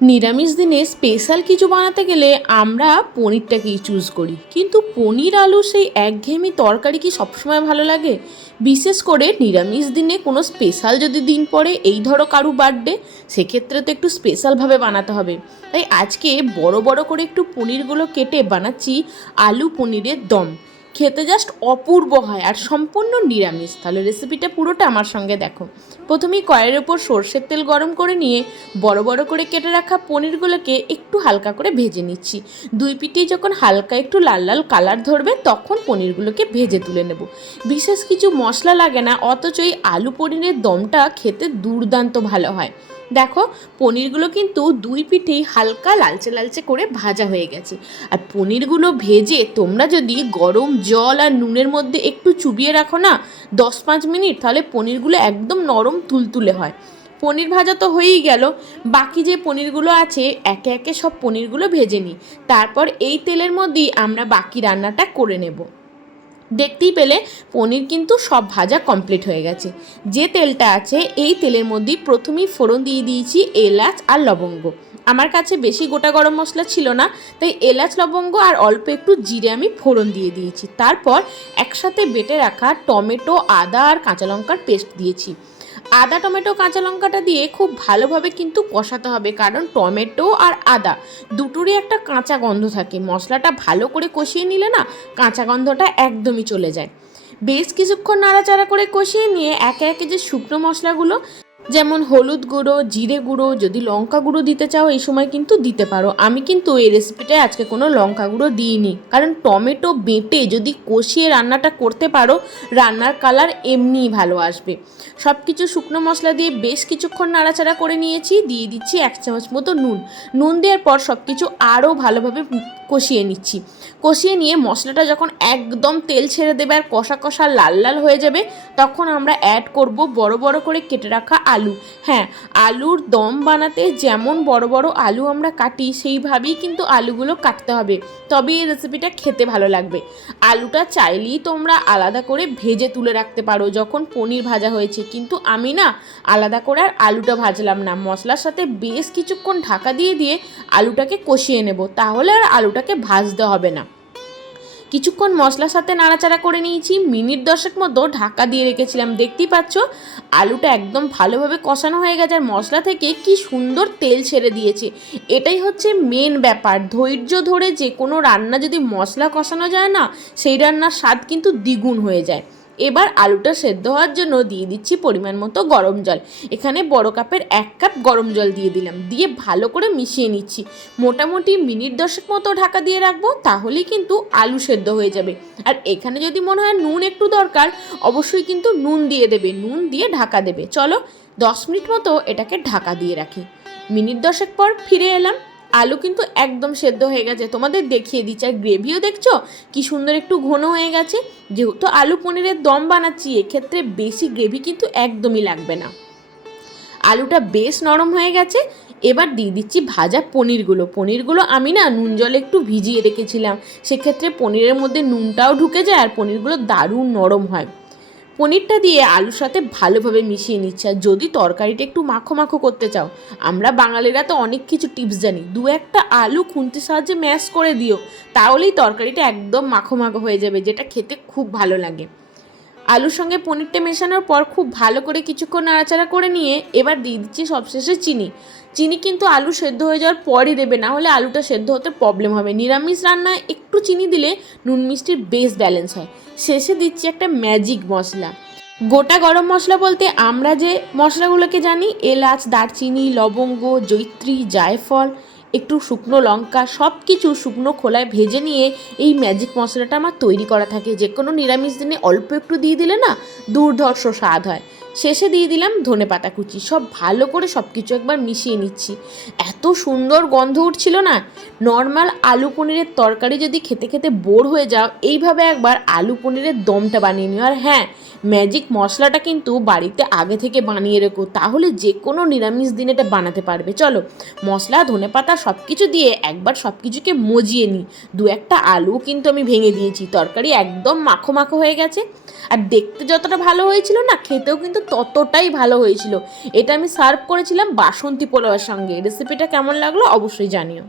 নিরামিষ দিনে স্পেশাল কিছু বানাতে গেলে আমরা পনিরটাকেই চুজ করি, কিন্তু পনির আলু সেই একঘেয়েমি তরকারি কি সবসময় ভালো লাগে? বিশেষ করে নিরামিষ দিনে কোনো স্পেশাল যদি দিন পড়ে, এই ধরো কারু বার্থডে, সেক্ষেত্রে তো একটু স্পেশালভাবে বানাতে হবে। তাই আজকে বড় বড় করে একটু পনিরগুলো কেটে বানাচ্ছি আলু পনিরের দম। খেতে জাস্ট অপূর্ব হয় আর সম্পূর্ণ নিরামিষ। তাহলে রেসিপিটা পুরোটা আমার সঙ্গে দেখো। প্রথমেই কড়াইয়ের ওপর সর্ষের তেল গরম করে নিয়ে বড় বড় করে কেটে রাখা পনিরগুলোকে একটু হালকা করে ভেজে নিচ্ছি। দুই পিঠেই যখন হালকা একটু লাল লাল কালার ধরবে তখন পনিরগুলোকে ভেজে তুলে নেব। বিশেষ কিছু মশলা লাগে না, অথচ এই আলু পনিরের দমটা খেতে দুর্দান্ত ভালো হয়। দেখো, পনিরগুলো কিন্তু দুই পিঠেই হালকা লালচে লালচে করে ভাজা হয়ে গেছে। আর পনিরগুলো ভেজে তোমরা যদি গরম জল আর নুনের মধ্যে একটু চুবিয়ে রাখো না 10-5 মিনিট, তাহলে পনিরগুলো একদম নরম তুলতুলে হয়। পনির ভাজা তো হয়েই গেল, বাকি যে পনিরগুলো আছে একে একে সব পনিরগুলো ভেজে নিই। তারপর এই তেলের মধ্যেই আমরা বাকি রান্নাটা করে নেব। দেখতেই পেলে পনির কিন্তু সব ভাজা কমপ্লিট হয়ে গেছে। যে তেলটা আছে এই তেলের মধ্যেই প্রথমেই ফোড়ন দিয়ে দিয়েছি এলাচ আর লবঙ্গ। আমার কাছে বেশি গোটা গরম মশলা ছিল না, তাই এলাচ লবঙ্গ আর অল্প একটু জিরে আমি ফোড়ন দিয়ে দিয়েছি। তারপর একসাথে বেটে রাখা টমেটো, আদা আর কাঁচা লঙ্কার পেস্ট দিয়েছি। আদা টমেটো কাঁচা লঙ্কাটা দিয়ে খুব ভালোভাবে কিন্তু কষাতে হবে, কারণ টমেটো আর আদা দুটোরই একটা কাঁচা গন্ধ থাকে। মশলাটা ভালো করে কষিয়ে নিলে না কাঁচা গন্ধটা একদমই চলে যায়। বেশ কিছুক্ষণ নাড়াচাড়া করে কষিয়ে নিয়ে একে একে যে শুকনো মশলাগুলো, যেমন হলুদ গুঁড়ো, জিরে গুঁড়ো, যদি লঙ্কা গুঁড়ো দিতে চাও এই সময় কিন্তু দিতে পারো। আমি কিন্তু এই রেসিপিটায় আজকে কোনো লঙ্কা গুঁড়ো দিইনি, কারণ টমেটো বেটে যদি কষিয়ে রান্নাটা করতে পারো রান্নার কালার এমনিই ভালো আসবে। সব কিছু শুকনো মশলা দিয়ে বেশ কিছুক্ষণ নাড়াচাড়া করে নিয়েছি। দিয়ে দিচ্ছি 1 চামচ মতো নুন দেওয়ার পর সব কিছু আরও ভালোভাবে কষিয়ে নিচ্ছি। কষিয়ে নিয়ে মশলাটা যখন একদম তেল ছেড়ে দেবে আর কষা কষা লাল লাল হয়ে যাবে, তখন আমরা অ্যাড করব বড় বড় করে কেটে রাখা আলু। হ্যাঁ, আলুর দম বানাতে যেমন বড় বড় আলু আমরা কাটি সেইভাবেই কিন্তু আলুগুলো কাটতে হবে, তবে এই রেসিপিটা খেতে ভালো লাগবে। আলুটা চাইলেই তোমরা আলাদা করে ভেজে তুলে রাখতে পারো যখন পনির ভাজা হয়েছে, কিন্তু আমি না আলাদা করে আর আলুটা ভাজলাম না। মশলার সাথে বেশ কিছুক্ষণ ঢাকা দিয়ে দিয়ে আলুটাকে কষিয়ে নেব, তাহলে আর আলুটাকে ভাজতে হবে না। কিছুক্ষণ মশলার সাথে নাড়াচাড়া করে নিয়েছি, মিনিট 10 মতো ঢাকা দিয়ে রেখেছিলাম। দেখতেই পাচ্ছ আলুটা একদম ভালোভাবে কষানো হয়ে গেছে আর মশলা থেকে কি সুন্দর তেল ছেড়ে দিয়েছে। এটাই হচ্ছে মেন ব্যাপার। ধৈর্য ধরে যে কোনো রান্না যদি মশলা কষানো যায় না, সেই রান্নার স্বাদ কিন্তু দ্বিগুণ হয়ে যায়। এবার আলুটা সেদ্ধ হওয়ার জন্য দিয়ে দিচ্ছি পরিমাণ মতো গরম জল। এখানে বড় কাপের 1 কাপ গরম জল দিয়ে দিলাম, দিয়ে ভালো করে মিশিয়ে নিচ্ছি। মোটামুটি মিনিট 10 মতো ঢাকা দিয়ে রাখবো, তাহলেই কিন্তু আলু সেদ্ধ হয়ে যাবে। আর এখানে যদি মনে হয় নুন একটু দরকার, অবশ্যই কিন্তু নুন দিয়ে দেবে, নুন দিয়ে ঢাকা দেবে। চলো 10 মিনিট মতো এটাকে ঢাকা দিয়ে রাখি। মিনিট 10 পর ফিরে এলাম। আলু কিন্তু একদম সেদ্ধ হয়ে গেছে, তোমাদের দেখিয়ে দিচ্ছি। আর গ্রেভিও দেখছো কি সুন্দর একটু ঘন হয়ে গেছে। যেহেতু আলু পনিরের দম বানাচ্ছি, এক্ষেত্রে বেশি গ্রেভি কিন্তু একদমই লাগবে না। আলুটা বেশ নরম হয়ে গেছে। এবার দিয়ে দিচ্ছি ভাজা পনিরগুলো আমি না নুন জলে একটু ভিজিয়ে রেখেছিলাম, সেক্ষেত্রে পনিরের মধ্যে নুনটাও ঢুকে যায় আর পনিরগুলো দারুণ নরম হয়। পনিরটা দিয়ে আলুর সাথে ভালোভাবে মিশিয়ে নিচ্ছে। আর যদি তরকারিটা একটু মাখো মাখো করতে চাও, আমরা বাঙালিরা তো অনেক কিছু টিপস জানি, 2-1টা আলু খুন্তির সাহায্যে ম্যাশ করে দিও, তাহলেই তরকারিটা একদম মাখো মাখো হয়ে যাবে, যেটা খেতে খুব ভালো লাগে। আলুর সঙ্গে পনিরটা মেশানোর পর খুব ভালো করে কিছুক্ষণ নাড়াচাড়া করে নিয়ে এবার দিয়ে দিচ্ছি সবশেষে চিনি কিন্তু আলু সেদ্ধ হয়ে যাওয়ার পরই দেবে, না হলে আলুটা সেদ্ধ হতে প্রবলেম হবে। নিরামিষ রান্নায় একটু চিনি দিলে নুন মিষ্টির বেশ ব্যালেন্স হয়। শেষে দিচ্ছি একটা ম্যাজিক মশলা। গোটা গরম মশলা বলতে আমরা যে মশলাগুলোকে জানি, এলাচ, দারচিনি, লবঙ্গ, জয়িত্রী, জায়ফল, একটু শুকনো লঙ্কা, সব কিছু শুকনো খোলায় ভেজে নিয়ে এই ম্যাজিক মশলাটা আমার তৈরি করা থাকে। যে কোনো নিরামিষ দিনে অল্প একটু দিয়ে দিলে না দুর্ধর্ষ স্বাদ হয়। শেষে দিয়ে দিলাম ধনেপাতা কুচি। সব ভালো করে সব কিছু একবার মিশিয়ে নিচ্ছি। এত সুন্দর গন্ধ উঠছিল না। নর্মাল আলু পনিরের তরকারি যদি খেতে খেতে বোর হয়ে যাও, এইভাবে একবার আলু পনিরের দমটা বানিয়ে নিও। আর হ্যাঁ, ম্যাজিক মশলাটা কিন্তু বাড়িতে আগে থেকে বানিয়ে রেখো, তাহলে যে কোনো নিরামিষ দিন এটা বানাতে পারবে। চলো মশলা ধনেপাতা সব কিছু দিয়ে একবার সব কিছুকে মজিয়ে নিই। দু একটা আলু কিন্তু আমি ভেঙে দিয়েছি, তরকারি একদম মাখো মাখো হয়ে গেছে। আর দেখতে যতটা ভালো হয়েছিল না, খেতেও কিন্তু ততটাই ভালো হয়েছিল। এটা আমি সার্ভ করেছিলাম বাসন্তী পোলাওয়ের সঙ্গে। রেসিপিটা কেমন লাগলো অবশ্যই জানিও।